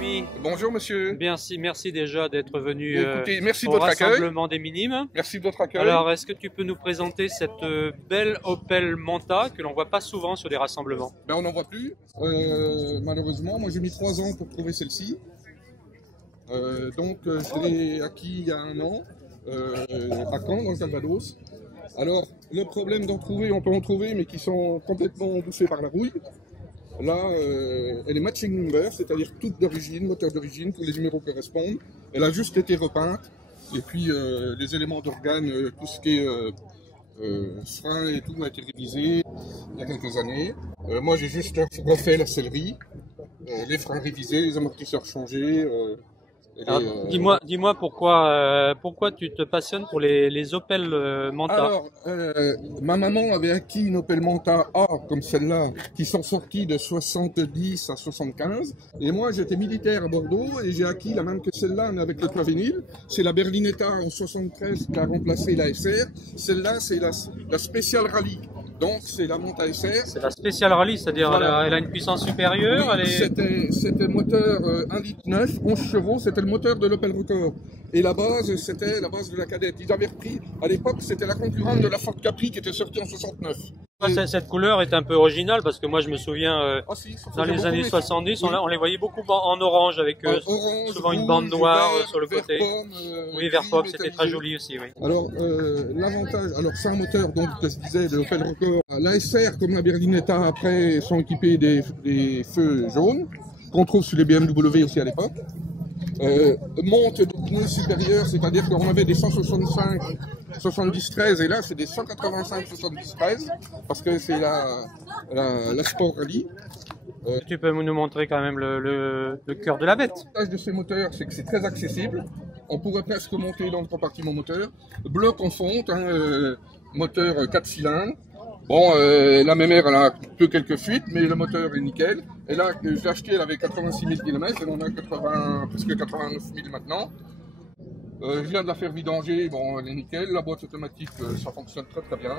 Jérémy. Bonjour monsieur. Merci déjà d'être venu Écoutez, merci de au votre accueil. rassemblement des Minimes. Merci de votre accueil. Alors, est-ce que tu peux nous présenter cette belle Opel Manta que l'on voit pas souvent sur des rassemblements? Ben, on n'en voit plus, malheureusement. Moi j'ai mis 3 ans pour trouver celle-ci. Je l'ai acquis il y a 1 an, à Caen, dans le Calvados. Alors, le problème d'en trouver, on peut en trouver, mais qui sont complètement bouffés par la rouille. Là, elle est matching number, c'est-à-dire toute d'origine, moteur d'origine, tous les numéros correspondent. Elle a juste été repeinte. Et puis, les éléments d'organes, tout ce qui est frein et tout a été révisé il y a quelques années. Moi, j'ai juste refait la sellerie, les freins révisés, les amortisseurs changés. Dis-moi pourquoi tu te passionnes pour les Opel Manta. Alors, ma maman avait acquis une Opel Manta A comme celle-là, qui sont sorties de 70 à 75. Et moi, j'étais militaire à Bordeaux et j'ai acquis la même que celle-là, mais avec le toit vinyle. C'est la Berlinetta en 73 qui a remplacé la SR. Celle-là, c'est la Special Rally. Donc, c'est la Manta SR. C'est la Special Rally, c'est-à-dire voilà. Elle a une puissance supérieure. Oui, c'était moteur 1,9 litre, 11 chevaux, c'était le moteur de l'Opel Record. Et la base, c'était la base de la Cadette. Ils avaient repris, à l'époque, c'était la concurrente de la Ford Capri qui était sortie en 69. Cette couleur est un peu originale parce que moi je me souviens dans les années 70, on les voyait beaucoup en orange avec orange, souvent une rouge, bande noire vert, sur le côté. Pomme, oui, vert pomme, c'était très métallisé. joli aussi. Oui. Alors, l'avantage, c'est un moteur, donc, que je disais, de l'Opel Record. La SR, comme la Berlinetta, après, sont équipés des feux jaunes, qu'on trouve sur les BMW aussi à l'époque. Monte de pneus supérieurs, c'est-à-dire qu'on avait des 165 70-13 et là c'est des 185 70-13 parce que c'est la Sport Rally. Tu peux nous montrer quand même le cœur de la bête. L'avantage de ces moteurs, c'est que c'est très accessible. On pourrait presque monter dans le compartiment moteur. Bloc en fonte, moteur 4 cylindres. Bon, la Mémère, elle a quelques fuites, mais le moteur est nickel. Et là, je l'ai acheté, elle avait 86 000 km, elle en a presque 89 000 maintenant. Je viens de la faire vidanger, bon, elle est nickel. La boîte automatique, ça fonctionne très très bien.